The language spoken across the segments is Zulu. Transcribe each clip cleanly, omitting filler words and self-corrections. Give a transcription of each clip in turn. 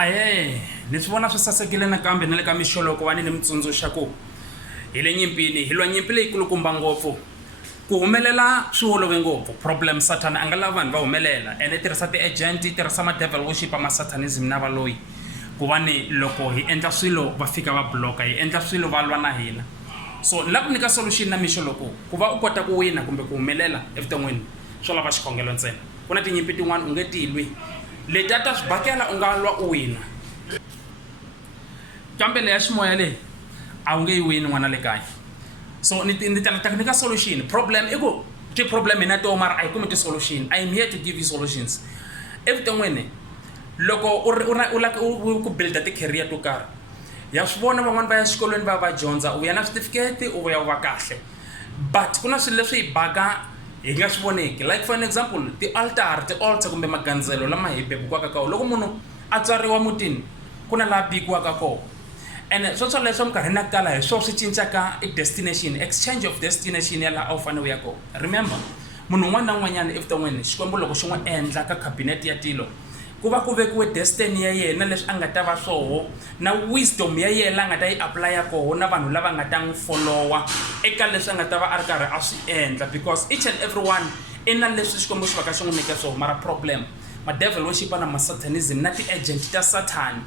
Aye, ni swi vona swi sasekile nakambe na le ka mixoloko va ni le mitsundzuxa ku hi le nyimpini hi lwa nyimpi leyikulukumba ngopfu ku humelela swi olove ngopfu. Problem Satan a nga lava vanhu va humelela ene tirhisa ti-agent, tirhisa ma-devil worship ma-satanism na valoyi ku va ni loko hi endla swilo va fika va bloka, hi endla swilo va lwa na hina. So ni lava ku nyika solution na mixoloko ku va u kota ku wina kumbe ku humelela evuton'wini swo lava xikhongelo ntsena. Ku na tinyimpi tin'wana u nge ti lwi, leti a ta swi bakela u nga lwa u wina, kambe leya ximoya leyi a wu nge yi wini n'wana le kaya. So ni ta nyika solution. Problem i ku ti-problem hina to mara a hi kumi ti-solution. I am here to give you solutions evuton'wini. Loko u lava ku builda ti-career to karhi, ya swi vona van'wani va ya xikolweni va dyondza, u ya na certificate u vuya u va kahle, but ku na swilo leswi hi baka hi nga swi voneki. Like for an example, ti-altar kumbe magandzelo lama hi bebukwaka kawo. Loko munhu a tswariwa mutini ku na laha bikiwaka koho, ene sweswo leswo minkarhi na ku tala hi swona swi cincaka i-destination, exchange of destination ya laha a wu fanele u ya kona. Remember, munhu un'wana na un'wanyana evuton'wini xikwembu loko xi n'wi endla ka cabinet ya tilo ku va ku vekiwe destiny ya yena leswi a nga ta va swoho na wisdom ya yena a nga ta yi applya koho na vanhu lava nga ta n'wi followa eka leswi a nga ta va a ri karhi a swi endla, because each and everyone i na leswi xikwembu xi va ka xi n'wi nyika swoho. Mara problem ma-devil worship na ma-satanism na ti-agent ta Satan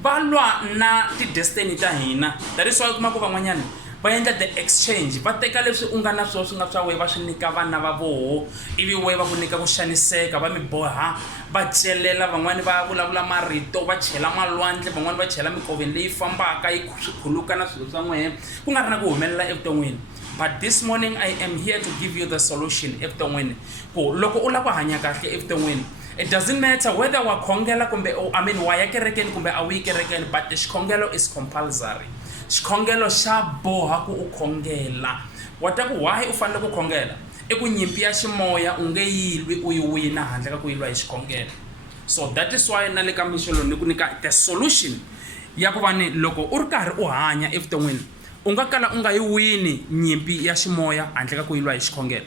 va lwa na ti-destiny ta hina. That is why u kuma ku van'wanyana va endla the exchange, va teka leswi u nga na swona swi nga swa wena va swi nyika vana va voho, ivi wena va ku nyika ku xaniseka, va mi boha, va celela, van'wani va vulavula marito, va chela malwandle, van'wani va chela mikoveni leyi fambaka yi swi khuluka na swilo swa n'wehe ku nga ri na ku humelela evuton'wini. But this morning I am here to give you the solution evuton'wini ku loko u lava ku hanya kahle evuton'wini, it doesn't matter whether wa khongela kumbe wa ya kerekeni kumbe a wu yi kerekeni, but xikhongelo is compulsory. Xikhongelo xa boha ku u khongela. Wata ku why u fanele ku khongela i ku nyimpi ya ximoya u nge yi lwi u yi wina handle ka ku yi lwa hi xikhongelo. So that is why na le ka mixolo ni ku nyika the solution ya ku va ni loko u ri karhi u hanya evuton'wini u nga kala u nga yi wini nyimpi ya ximoya handle ka ku yi lwa hi xikhongelo.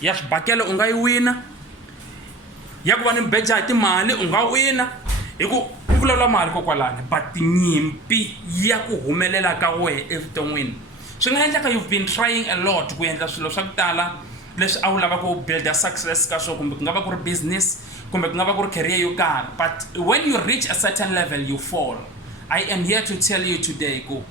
Ya swibakelo u nga yi wina, ya ku va ni beja hi timali u nga wina hi ku vulavula mali kokwalani, but nyimpi ya ku humelela ka wehe evuton'wini swi nga endlaka you've been trying a lot ku endla swilo swa ku tala leswi a wu lava ku builda success ka swo, kumbe ku nga va ku ri business kumbe ku nga va ku ri career yo karhi, but when you reach a certain level you fall. I am here to tell you today ku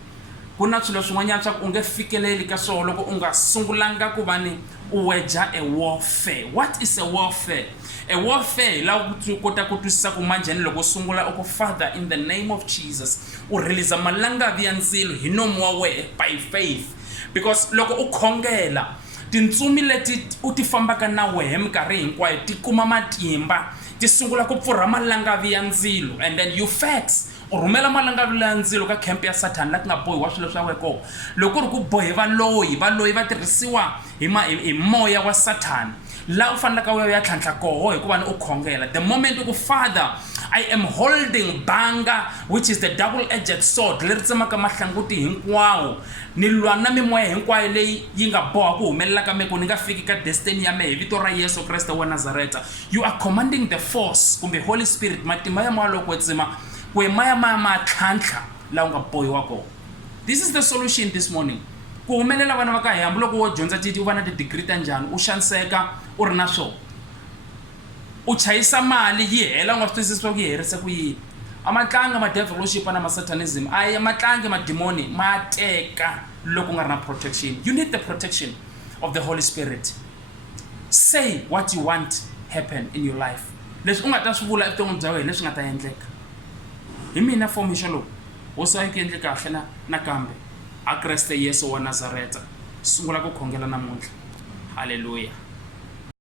na swilo swin'wanyana swa ku u nge fikeleli ka swona loko u nga sungulanga ku va ni u weja a warfare. What is a warfare? A warfare la u kota ku twisisa ku manjhani loko u sungula ku Father in the name of Jesus u release malangavi ya ndzilo hi nomu wa wehe by faith, because loko u khongela tintsumi leti u ti fambaka na wehe minkarhi hinkwayo ti kuma matimba, ti sungula ku pfurha malangavi ya ndzilo, and then you facts u rhumela malangavi ya ndzilo ka camp ya Satan la ku nga bohiwa swilo swa wehe koho. Loko ri ku bohe valoyi va tirhisiwa hi moya wa Satan la u fanelaka u ya tlhantlha koho hi ku va ni u khongela. The moment u ku Father, I am holding banga which is the double-edged sword leri tsemaka mahlanguti hinkwawo, ni lwa na mimoya hinkwayo leyi yi nga boha ku humelela ka me ku ni nga fiki ka destiny ya me hi vito ra Yesu Kreste wa Nazareta. You are commanding the force kumbe Holy Spirit matimba ya moya loko tsema ku maya ma tlhantlha la u nga bohiwa koho. This is the solution this morning. Ku humelela vana va ka hi hambi loko wo dyondza titi u va na ti-degree ta njhani, u xaniseka u ri na swona, u chayisa mali yi hela u nga swi twisisi swa ku yi herise ku yini. A matlanga ma-devil worship na ma-satanism a ya matlangi madimoni ma teka loko u nga ri na protection. You need the protection of the Holy Spirit. Say what you want happen in your life. Leswi u nga ta swi vula evuton'wini bya wena leswi nga ta endleka. Hi mina formation lowu wo swa yi ku endle kahle nakambe a Kreste Yesu wa Nazareta sungula ku khongela namuntlha. Hallelujah.